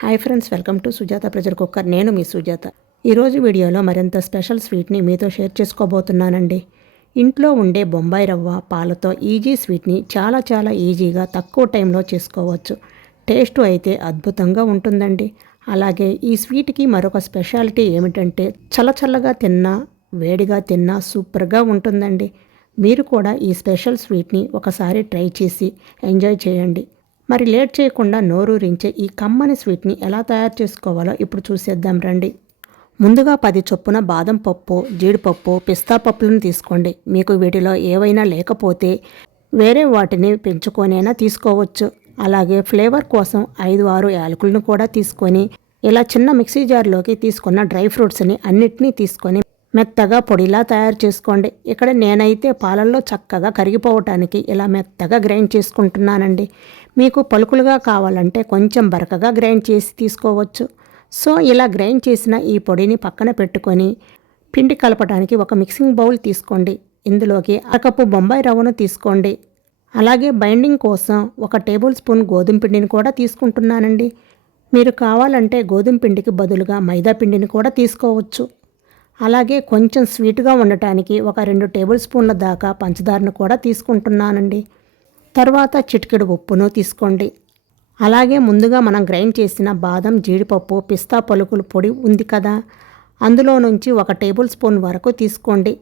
Hi friends, welcome to Sujatha pressure cooker. నేను మీ సుజాత. ఈరోజు వీడియోలో మరింత స్పెషల్ స్వీట్ని మీతో షేర్ చేసుకోబోతున్నానండి. ఇంట్లో ఉండే బొంబాయి రవ్వ పాలతో ఈజీ స్వీట్ని చాలా ఈజీగా తక్కువ టైంలో చేసుకోవచ్చు. టేస్ట్ అయితే అద్భుతంగా ఉంటుందండి. అలాగే ఈ స్వీట్కి మరొక స్పెషాలిటీ ఏమిటంటే చల్లగా తిన్నా వేడిగా తిన్నా సూపర్గా ఉంటుందండి. మీరు కూడా ఈ స్పెషల్ స్వీట్ని ఒకసారి ట్రై చేసి ఎంజాయ్ చేయండి. మరి లేట్ చేయకుండా నోరూరించే ఈ కమ్మని స్వీట్ని ఎలా తయారు చేసుకోవాలో ఇప్పుడు చూసేద్దాం రండి. ముందుగా 10 చొప్పున బాదం పప్పు, జీడిపప్పు, పిస్తా పప్పులను తీసుకోండి. మీకు వీటిలో ఏవైనా లేకపోతే వేరే వాటిని పెంచుకొనైనా తీసుకోవచ్చు. అలాగే ఫ్లేవర్ కోసం 5-6 యాలకులను కూడా తీసుకొని ఇలా చిన్న మిక్సీ జార్లోకి తీసుకున్న డ్రై ఫ్రూట్స్ని అన్నిటినీ తీసుకొని మెత్తగా పొడిలా తయారు చేసుకోండి. ఇక్కడ నేనైతే పాలల్లో చక్కగా కరిగిపోవటానికి ఇలా మెత్తగా గ్రైండ్ చేసుకుంటున్నానండి. మీకు పలుకులుగా కావాలంటే కొంచెం బరకగా గ్రైండ్ చేసి తీసుకోవచ్చు. సో ఇలా గ్రైండ్ చేసిన ఈ పొడిని పక్కన పెట్టుకొని పిండి కలపడానికి ఒక మిక్సింగ్ బౌల్ తీసుకోండి. ఇందులోకి అరకప్పు బొంబాయి రవ్వను తీసుకోండి. అలాగే బైండింగ్ కోసం 1 టేబుల్ స్పూన్ గోధుమ పిండిని కూడా తీసుకుంటున్నానండి. మీరు కావాలంటే గోధుమ పిండికి బదులుగా మైదా పిండిని కూడా తీసుకోవచ్చు. అలాగే కొంచెం స్వీట్గా ఉండటానికి ఒక 2 టేబుల్ స్పూన్ల దాకా పంచదారను కూడా తీసుకుంటున్నానండి. తర్వాత చిటికెడు ఉప్పును తీసుకోండి. అలాగే ముందుగా మనం గ్రైండ్ చేసిన బాదం, జీడిపప్పు, పిస్తా పలుకుల పొడి ఉంది కదా, అందులో నుంచి 1 టేబుల్ స్పూన్ వరకు తీసుకోండి.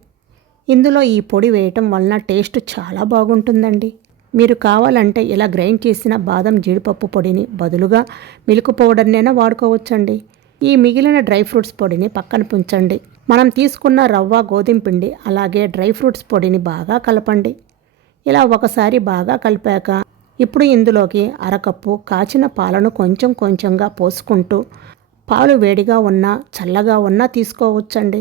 ఇందులో ఈ పొడి వేయటం వలన టేస్ట్ చాలా బాగుంటుందండి. మీరు కావాలంటే ఇలా గ్రైండ్ చేసిన బాదం, జీడిపప్పు పొడిని బదులుగా మిల్క్ పౌడర్నైనా వాడుకోవచ్చండి. ఈ మిగిలిన డ్రై ఫ్రూట్స్ పొడిని పక్కన ఉంచండి. మనం తీసుకున్న రవ్వ, గోధుమ పిండి అలాగే డ్రై ఫ్రూట్స్ పొడిని బాగా కలపండి. ఇలా ఒకసారి బాగా కలిపాక ఇప్పుడు ఇందులోకి అరకప్పు కాచిన పాలను కొంచెంగా పోసుకుంటూ పాలు వేడిగా ఉన్నా చల్లగా ఉన్నా తీసుకోవచ్చండి.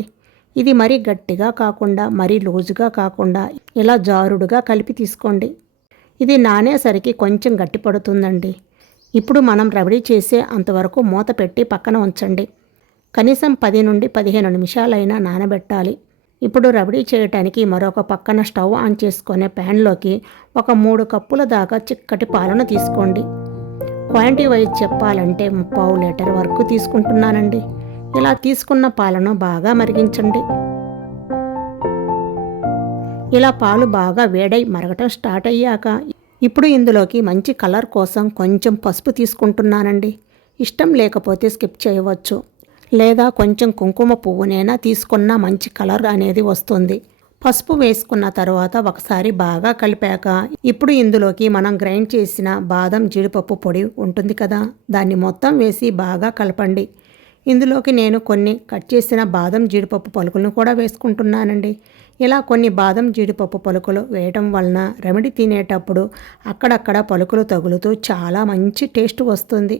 ఇది మరీ గట్టిగా కాకుండా మరీ లూజుగా కాకుండా ఇలా జారుడుగా కలిపి తీసుకోండి. ఇది నానేసరికి కొంచెం గట్టి పడుతుందండి. ఇప్పుడు మనం రబడీ చేసే అంతవరకు మూత పెట్టి పక్కన ఉంచండి. కనీసం 10 నుండి 15 నిమిషాలైనా నానబెట్టాలి. ఇప్పుడు రబడీ చేయటానికి మరొక పక్కన స్టవ్ ఆన్ చేసుకునే ప్యాన్లోకి ఒక 3 కప్పుల దాకా చిక్కటి పాలను తీసుకోండి. క్వాంటిటీ వైజ్ చెప్పాలంటే 3/4 లీటర్ వరకు తీసుకుంటున్నానండి. ఇలా తీసుకున్న పాలను బాగా మరిగించండి. ఇలా పాలు బాగా వేడై మరగటం స్టార్ట్ అయ్యాక ఇప్పుడు ఇందులోకి మంచి కలర్ కోసం కొంచెం పసుపు తీసుకుంటున్నానండి. ఇష్టం లేకపోతే స్కిప్ చేయవచ్చు. లేదా కొంచెం కుంకుమ పువ్వునైనా తీసుకున్న మంచి కలర్ అనేది వస్తుంది. పసుపు వేసుకున్న తర్వాత ఒకసారి బాగా కలిపాక ఇప్పుడు ఇందులోకి మనం గ్రైండ్ చేసిన బాదం, జీడిపప్పు పొడి ఉంటుంది కదా, దాన్ని మొత్తం వేసి బాగా కలపండి. ఇందులోకి నేను కొన్ని కట్ చేసిన బాదం, జీడిపప్పు పలుకులను కూడా వేసుకుంటున్నానండి. ఇలా కొన్ని బాదం, జీడిపప్పు పలుకులు వేయటం వలన రెమెడీ తినేటప్పుడు అక్కడక్కడ పలుకులు తగులుతూ చాలా మంచి టేస్ట్ వస్తుంది.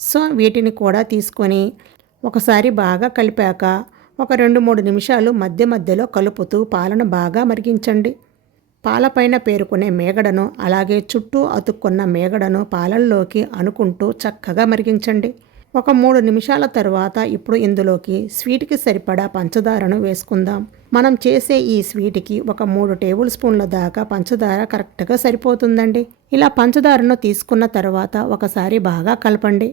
సో వీటిని కూడా తీసుకొని ఒకసారి బాగా కలిపాక ఒక 2-3 నిమిషాలు మధ్యలో కలుపుతూ పాలను బాగా మరిగించండి. పాలపైన పేరుకునే మేగడను అలాగే చుట్టూ అతుక్కున్న మేగడను పాలల్లోకి అనుకుంటూ చక్కగా మరిగించండి. ఒక 3 నిమిషాల తర్వాత ఇప్పుడు ఇందులోకి స్వీట్కి సరిపడా పంచదారను వేసుకుందాం. మనం చేసే ఈ స్వీట్కి ఒక 3 టేబుల్ స్పూన్ల దాకా పంచదార కరెక్ట్గా సరిపోతుందండి. ఇలా పంచదారను తీసుకున్న తర్వాత ఒకసారి బాగా కలపండి.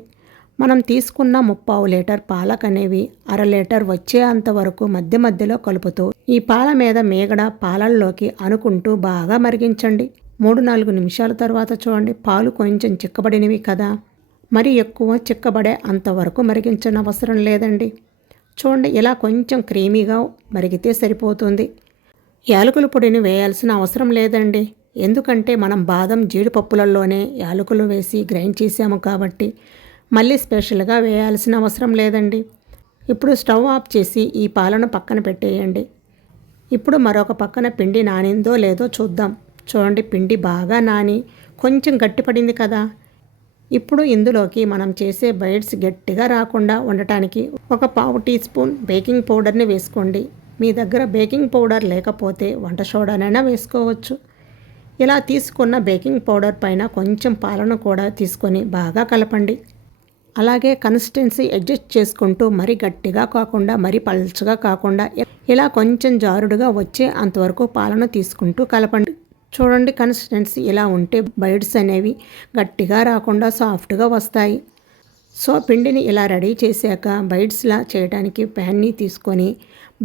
మనం తీసుకున్న 3/4 లీటర్ పాలకనేవి 1/2 లీటర్ వచ్చే అంతవరకు మధ్యలో కలుపుతూ ఈ పాల మీద మేగడ పాలల్లోకి అనుకుంటూ బాగా మరిగించండి. 3-4 నిమిషాల తర్వాత చూడండి, పాలు కొంచెం చిక్కబడినవి కదా, మరి ఎక్కువ చిక్కబడే అంతవరకు మరిగించనవసరం లేదండి. చూడండి, ఇలా కొంచెం క్రీమీగా మరిగితే సరిపోతుంది. యాలకుల పొడిని వేయాల్సిన అవసరం లేదండి. ఎందుకంటే మనం బాదం, జీడిపప్పులలోనే యాలకులు వేసి గ్రైండ్ చేసాము కాబట్టి మళ్ళీ స్పెషల్గా వేయాల్సిన అవసరం లేదండి. ఇప్పుడు స్టవ్ ఆఫ్ చేసి ఈ పాలను పక్కన పెట్టేయండి. ఇప్పుడు మరొక పక్కన పిండి నానిందో లేదో చూద్దాం. చూడండి, పిండి బాగా నాని కొంచెం గట్టిపడింది కదా. ఇప్పుడు ఇందులోకి మనం చేసే బైట్స్ గట్టిగా రాకుండా ఉండటానికి ఒక 1/4 టీ స్పూన్ బేకింగ్ పౌడర్ని వేసుకోండి. మీ దగ్గర బేకింగ్ పౌడర్ లేకపోతే వంట సోడానైనా వేసుకోవచ్చు. ఇలా తీసుకున్న బేకింగ్ పౌడర్ పైన కొంచెం పాలను కూడా తీసుకొని బాగా కలపండి. అలాగే కన్సిస్టెన్సీ అడ్జస్ట్ చేసుకుంటూ మరీ గట్టిగా కాకుండా మరీ పల్చగా కాకుండా ఇలా కొంచెం జారుడుగా వచ్చే అంతవరకు పాలను తీసుకుంటూ కలపండి. చూడండి, కన్సిస్టెన్సీ ఇలా ఉంటే బైట్స్ అనేవి గట్టిగా రాకుండా సాఫ్ట్గా వస్తాయి. సో పిండిని ఇలా రెడీ చేశాక బైట్స్లా చేయడానికి ప్యాన్ని తీసుకొని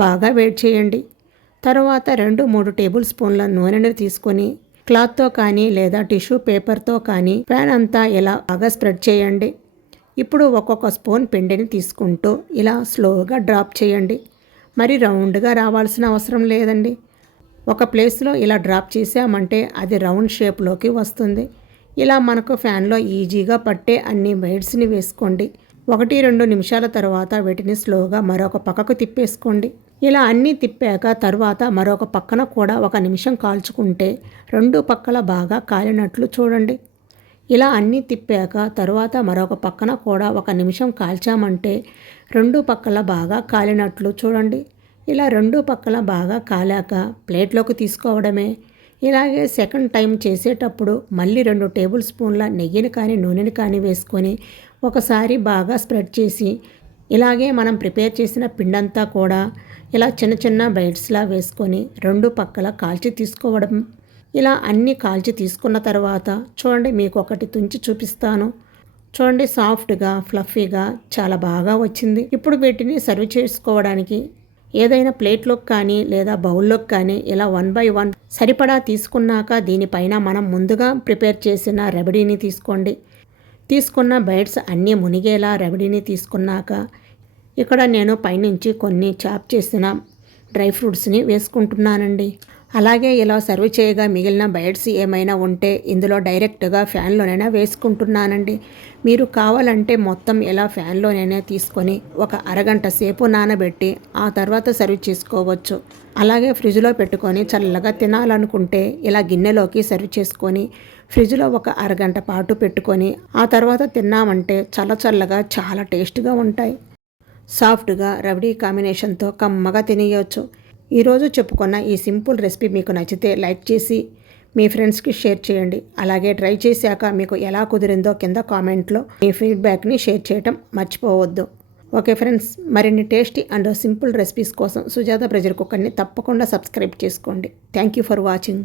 బాగా వేడి చేయండి. తర్వాత 2-3 టేబుల్ స్పూన్ల నూనెను తీసుకొని క్లాత్తో కానీ లేదా టిష్యూ పేపర్తో కానీ ప్యాన్ అంతా ఇలా బాగా స్ప్రెడ్ చేయండి. ఇప్పుడు ఒక్కొక్క స్పూన్ పిండిని తీసుకుంటూ ఇలా స్లోగా డ్రాప్ చేయండి. మరి రౌండ్గా రావాల్సిన అవసరం లేదండి. ఒక ప్లేస్లో ఇలా డ్రాప్ చేసామంటే అది రౌండ్ షేప్లోకి వస్తుంది. ఇలా మనకు ఫ్యాన్లో ఈజీగా పట్టే అన్ని బైట్స్ని వేసుకోండి. 1-2 నిమిషాల తర్వాత వీటిని స్లోగా మరొక పక్కకు తిప్పేసుకోండి. ఇలా అన్నీ తిప్పాక తర్వాత మరొక పక్కన కూడా 1 నిమిషం కాల్చుకుంటే 2 పక్కల బాగా కాలినట్లు చూడండి. ఇలా అన్నీ తిప్పాక తర్వాత మరొక పక్కన కూడా 1 నిమిషం కాల్చామంటే 2 పక్కల బాగా కాలినట్లు చూడండి. ఇలా 2 పక్కల బాగా కాలాక ప్లేట్లోకి తీసుకోవడమే. ఇలాగే సెకండ్ టైం చేసేటప్పుడు మళ్ళీ 2 టేబుల్ స్పూన్ల నెయ్యిని కానీ నూనెని కానీ వేసుకొని ఒకసారి బాగా స్ప్రెడ్ చేసి ఇలాగే మనం ప్రిపేర్ చేసిన పిండంతా కూడా ఇలా చిన్న చిన్న బైట్స్లా వేసుకొని 2 పక్కల కాల్చి తీసుకోవడం. ఇలా అన్నీ కాల్చి తీసుకున్న తర్వాత చూడండి, మీకు ఒకటి తుంచి చూపిస్తాను. చూడండి, సాఫ్ట్గా ఫ్లఫీగా చాలా బాగా వచ్చింది. ఇప్పుడు వీటిని సర్వ్ చేసుకోవడానికి ఏదైనా ప్లేట్లోకి కానీ లేదా బౌల్లోకి కానీ ఇలా 1 by 1 సరిపడా తీసుకున్నాక దీనిపైన మనం ముందుగా ప్రిపేర్ చేసిన రబడీని తీసుకోండి. తీసుకున్న బైట్స్ అన్నీ మునిగేలా రబడీని తీసుకున్నాక ఇక్కడ నేను పైనుంచి కొన్ని చాప్ చేసిన డ్రై ఫ్రూట్స్ని వేసుకుంటున్నానండి. అలాగే ఇలా సర్వ్ చేయగా మిగిలిన బైట్స్ ఏమైనా ఉంటే ఇందులో డైరెక్ట్గా ఫ్యాన్లోనైనా వేసుకుంటున్నానండి. మీరు కావాలంటే మొత్తం ఇలా ఫ్యాన్లోనైనా తీసుకొని ఒక అరగంట సేపు నానబెట్టి ఆ తర్వాత సర్వ్ చేసుకోవచ్చు. అలాగే ఫ్రిడ్జ్లో పెట్టుకొని చల్లగా తినాలనుకుంటే ఇలా గిన్నెలోకి సర్వ్ చేసుకొని ఫ్రిడ్జ్లో ఒక అరగంట పాటు పెట్టుకొని ఆ తర్వాత తిన్నామంటే చల్లగా చాలా టేస్ట్గా ఉంటాయి. సాఫ్ట్గా రబడీ కాంబినేషన్తో కమ్మగా తినేయవచ్చు. ఈరోజు చెప్పుకున్న ఈ సింపుల్ రెసిపీ మీకు నచ్చితే లైక్ చేసి మీ ఫ్రెండ్స్కి షేర్ చేయండి. అలాగే ట్రై చేశాక మీకు ఎలా కుదిరిందో కింద కామెంట్లో మీ ఫీడ్బ్యాక్ని షేర్ చేయటం మర్చిపోవద్దు. ఓకే ఫ్రెండ్స్, మరిన్ని టేస్టీ అండ్ సింపుల్ రెసిపీస్ కోసం సుజాత ప్రెషర్ కుక్కర్ని తప్పకుండా సబ్స్క్రైబ్ చేసుకోండి. Thank you for watching.